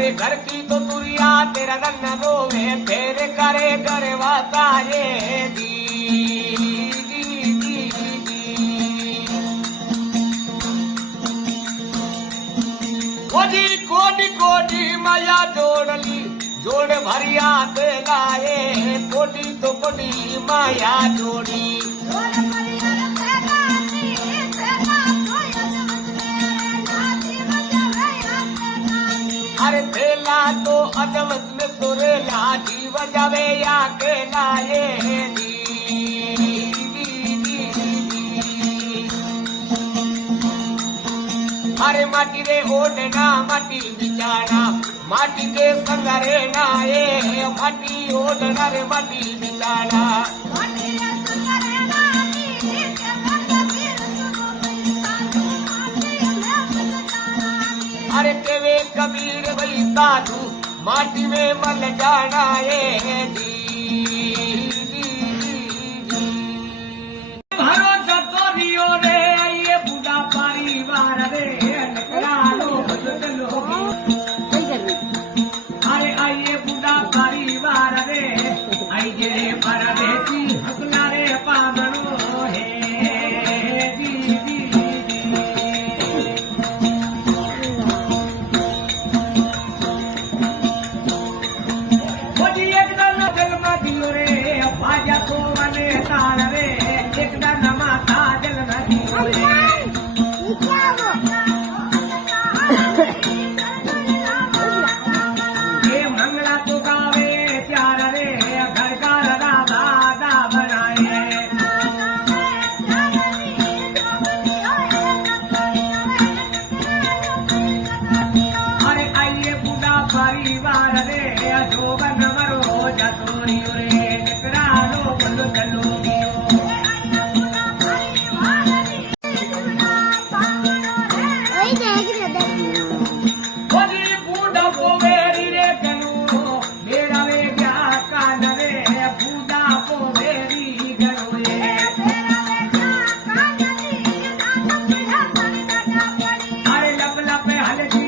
अरे घर की तो दुनिया तेरा रंग रोवे फिर करे गरवाता ये दी दी दी दी कोडी कोडी कोडी माया जोड़ली जोड़ भरिया ते लाए कोडी तो कोडी माया जोड़ी अरे थेला तो अजमत में तोरे लाठी बजावे या के लाए दी दी दी दी अरे माटी रे ओढ़ना माटी बिचारा माटी के संगरे नाए माटी ओढ़ना रे माटी बिचारा अरे केवे कबीर भाई साधु माटी में मल जाना है दी भरोसा तो दियो रे ये बूढ़ा परिवार रे नकरालो बदलो अरे आइए बूढ़ा परिवार रे आई जे परदेसी हकला रे पामनो है दी दी बाजा को वाले ताल रे एक नमा ताजल नदी ये मंगला तो गावे चार रे घर का दादा बनाए अरे आइए पूरा परिवार रे जोबन मरो जतोरी रे अरे लप लप हल